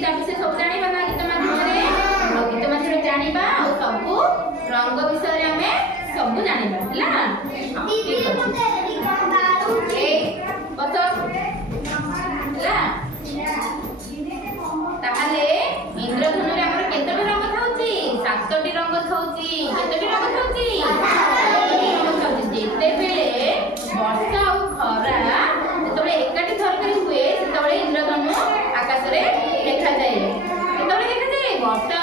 ता विषय सब जानिबा ना गीत माध्यमरे आ गीत माध्यमरे जानिबा आ सब रंग विषय रे हमें सब जानिबा हला ए बस हला ताहले इंद्रधनु रे हमर केतटी रंग थाउची 7टी रंग थाउची केतटी रंग थाउची 7टी रंग थाउची जेते बेले वर्षा और खरा जेतबे एकाटी थरकरी हुए सेतबे इंद्रधनु आकाश रे देखा जाए केतबे देखा जाए वर्षा